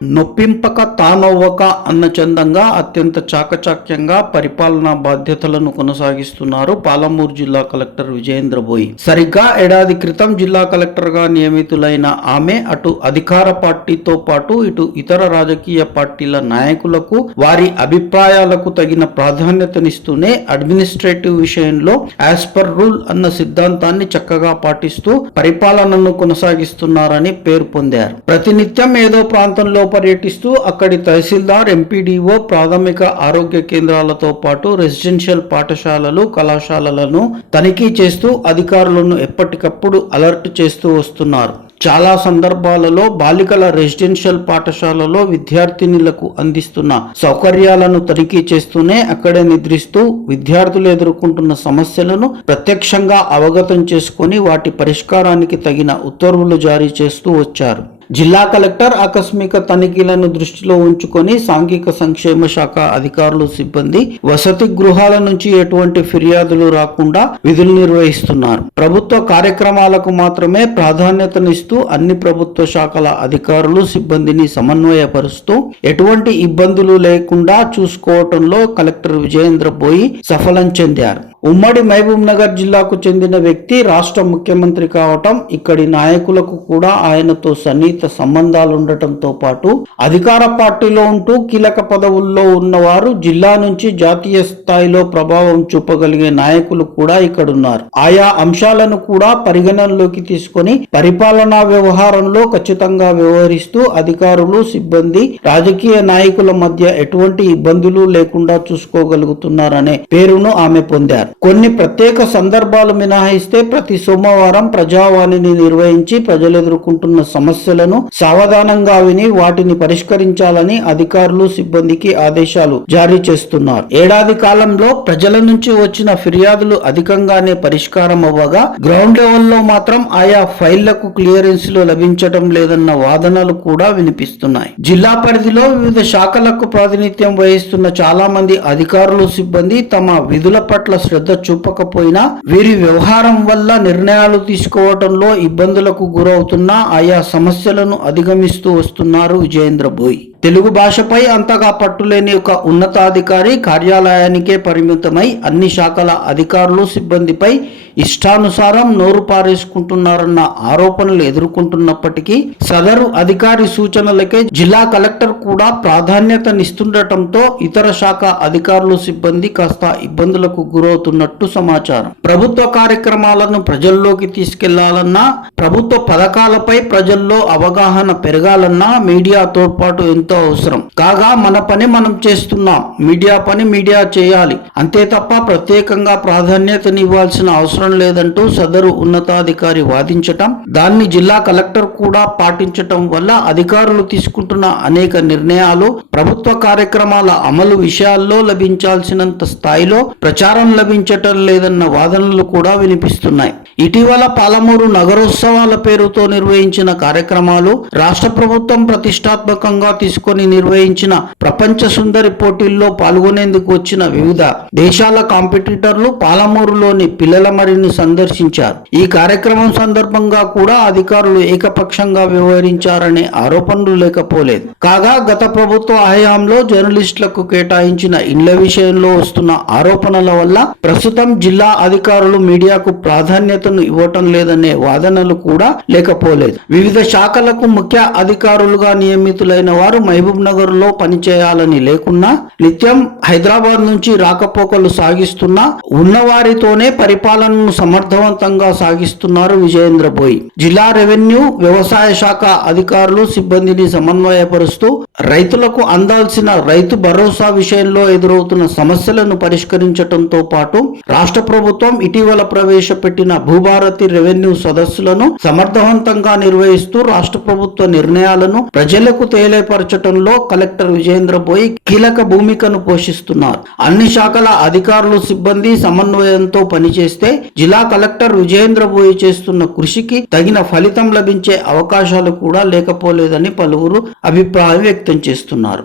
నొప్పింపక తానవ్వక అన్న చందంగా అత్యంత చాకచాక్యంగా పరిపాలనా బాధ్యతలను కొనసాగిస్తున్నారు పాలమూరు జిల్లా కలెక్టర్ విజయేంద్ర బోయి. సరిగ్గా ఏడాది క్రితం జిల్లా కలెక్టర్గా నియమితులైన ఆమె అటు అధికార పార్టీతో పాటు ఇటు ఇతర రాజకీయ పార్టీల నాయకులకు వారి అభిప్రాయాలకు తగిన ప్రాధాన్యతనిస్తూనే అడ్మినిస్ట్రేటివ్ విషయంలో యాజ్ పర్ రూల్ అన్న సిద్ధాంతాన్ని చక్కగా పాటిస్తూ పరిపాలనను కొనసాగిస్తున్నారని పేరు పొందారు. ప్రతినిత్యం ఏదో ప్రాంతంలో పర్యటిస్తూ అక్కడి తహసీల్దార్ ఎంపీడీఓ ప్రాథమిక ఆరోగ్య కేంద్రాలతో పాటు రెసిడెన్షియల్ పాఠశాలలు కళాశాలలను తనిఖీ చేస్తూ అధికారులను ఎప్పటికప్పుడు అలర్ట్ చేస్తూ వస్తున్నారు. చాలా సందర్భాలలో బాలికల రెసిడెన్షియల్ పాఠశాలలో విద్యార్థినులకు అందిస్తున్న సౌకర్యాలను తనిఖీ చేస్తూనే అక్కడే నిద్రిస్తూ విద్యార్థులు ఎదుర్కొంటున్న సమస్యలను ప్రత్యక్షంగా అవగతం చేసుకొని వాటి పరిష్కారానికి తగిన ఉత్తర్వులు జారీ చేస్తూ వచ్చారు. జిల్లా కలెక్టర్ ఆకస్మిక తనిఖీలను దృష్టిలో ఉంచుకొని సాంఘిక సంక్షేమ శాఖ అధికారులు సిబ్బంది వసతి గృహాల నుంచి ఎటువంటి ఫిర్యాదులు రాకుండా విధులు నిర్వహిస్తున్నారు. ప్రభుత్వ కార్యక్రమాలకు మాత్రమే ప్రాధాన్యతనిస్తూ అన్ని ప్రభుత్వ శాఖల అధికారులు సిబ్బందిని సమన్వయపరుస్తూ ఎటువంటి ఇబ్బందులు లేకుండా చూసుకోవటంలో కలెక్టర్ విజయేంద్ర బోయి సఫలం చెందారు. ఉమ్మడి మహబూబ్ నగర్ జిల్లాకు చెందిన వ్యక్తి రాష్ట్ర ముఖ్యమంత్రి కావటం ఇక్కడి నాయకులకు కూడా ఆయనతో సన్నిహిత సంబంధాలు ఉండటంతో పాటు అధికార పార్టీలో ఉంటూ కీలక పదవుల్లో ఉన్నవారు జిల్లా నుంచి జాతీయ స్థాయిలో ప్రభావం చూపగలిగే నాయకులు కూడా ఇక్కడున్నారు. ఆయా అంశాలను కూడా పరిగణనలోకి తీసుకొని పరిపాలనా వ్యవహారంలో ఖచ్చితంగా వ్యవహరిస్తూ అధికారులు సిబ్బంది రాజకీయ నాయకుల మధ్య ఎటువంటి ఇబ్బందులు లేకుండా చూసుకోగలుగుతున్నారనే పేరును ఆమె పొందారు. కొన్ని ప్రత్యేక సందర్భాలు మినహాయిస్తే ప్రతి సోమవారం ప్రజావాణిని నిర్వహించి ప్రజలు ఎదుర్కొంటున్న సమస్యలను సావధానంగా విని వాటిని పరిష్కరించాలని అధికారులు సిబ్బందికి ఆదేశాలు జారీ చేస్తున్నారు. ఏడాది కాలంలో ప్రజల నుంచి వచ్చిన ఫిర్యాదులు అధికంగానే పరిష్కారం అవ్వగా గ్రౌండ్ లెవెల్లో మాత్రం ఆయా ఫైళ్ళకు క్లియరెన్స్లు లభించడం లేదన్న వాదనలు కూడా వినిపిస్తున్నాయి. జిల్లా పరిధిలో వివిధ శాఖలకు ప్రాతినిధ్యం వహిస్తున్న చాలా మంది అధికారులు సిబ్బంది తమ విధుల పట్ల శ్రద్ధ చూపకపోయినా వీరి వ్యవహారం వల్ల నిర్ణయాలు తీసుకోవడంలో ఇబ్బందులకు గురవుతున్న ఆయా సమస్యలను అధిగమిస్తూ వస్తున్నారు విజయేంద్ర బోయ్. తెలుగు భాషపై అంతగా పట్టులేని ఒక ఉన్నతాధికారి కార్యాలయానికే పరిమితమై అన్ని శాఖల అధికారులు సిబ్బందిపై ఇష్టానుసారం నోరు పారేసుకుంటున్నారన్న ఆరోపణలు ఎదుర్కొంటున్నప్పటికీ సదరు అధికారి సూచనలకే జిల్లా కలెక్టర్ కూడా ప్రాధాన్యతనిస్తుండటంతో ఇతర శాఖ అధికారులు సిబ్బంది కాస్త ఇబ్బందులకు గురవుతున్నట్టు సమాచారం. ప్రభుత్వ కార్యక్రమాలను ప్రజల్లోకి తీసుకెళ్ళాలన్నా ప్రభుత్వ పథకాలపై ప్రజల్లో అవగాహన పెరగాలన్నా మీడియా తోడ్పాటు ఎంత అవసరం. కాగా మన పని మనం చేస్తున్నాం. మీడియా పని మీడియా చేయాలి. అంతే తప్ప ప్రత్యేకంగా ప్రాధాన్యతనివ్వాల్సిన అవసరం లేదంటూ సదరు ఉన్నతాధికారి వాదించటం దాన్ని జిల్లా కలెక్టర్ కూడా పాటించటం వల్ల అధికారులు తీసుకుంటున్న అనేక నిర్ణయాలు ప్రభుత్వ కార్యక్రమాల అమలు విషయాల్లో లభించాల్సినంత స్థాయిలో ప్రచారం లభించటం లేదన్న వాదనలు కూడా వినిపిస్తున్నాయి. ఇటీవల పాలమూరు నగరోత్సవాల పేరుతో నిర్వహించిన కార్యక్రమాలు రాష్ట్ర ప్రభుత్వం ప్రతిష్టాత్మకంగా తీసుకు తీసుకొని నిర్వహించిన ప్రపంచ సుందరి పోటీల్లో పాల్గొనేందుకు వచ్చిన వివిధ దేశాల కాంపిటీటర్లు పాలమూరులోని పిల్లల మరిని సందర్శించారు. ఈ కార్యక్రమం సందర్భంగా కూడా అధికారులు ఏకపక్షంగా వ్యవహరించారనే ఆరోపణలు లేకపోలేదు. కాగా గత ప్రభుత్వ హయాంలో జర్నలిస్టులకు కేటాయించిన ఇండ్ల విషయంలో వస్తున్న ఆరోపణల వల్ల ప్రస్తుతం జిల్లా అధికారులు మీడియాకు ప్రాధాన్యతను ఇవ్వటం లేదనే వాదనలు కూడా లేకపోలేదు. వివిధ శాఖలకు ముఖ్య అధికారులుగా నియమితులైన వారు మహబూబ్ నగర్లో పనిచేయాలని లేకున్నా నిత్యం హైదరాబాద్ నుంచి రాకపోకలు సాగిస్తున్నా ఉన్నవారితోనే పరిపాలనను సమర్థవంతంగా సాగిస్తున్నారు విజయేంద్ర బోయ్. జిల్లా రెవెన్యూ వ్యవసాయ శాఖ అధికారులు సిబ్బందిని సమన్వయపరుస్తూ రైతులకు అందాల్సిన రైతు భరోసా విషయంలో ఎదురవుతున్న సమస్యలను పరిష్కరించడంతో పాటు రాష్ట్ర ప్రభుత్వం ఇటీవల ప్రవేశపెట్టిన భూభారతి రెవెన్యూ సదస్సులను సమర్థవంతంగా నిర్వహిస్తూ రాష్ట్ర ప్రభుత్వ నిర్ణయాలను ప్రజలకు తీర్చటంలో కలెక్టర్ విజయేంద్ర బోయ్ కీలక భూమికను పోషిస్తున్నారు. అన్ని శాఖల అధికారులు సిబ్బంది సమన్వయంతో పనిచేస్తే జిల్లా కలెక్టర్ విజయేంద్ర బోయ్ చేస్తున్న కృషికి తగిన ఫలితం లభించే అవకాశాలు కూడా లేకపోలేదని పలువురు అభిప్రాయం వ్యక్తం చేస్తున్నారు.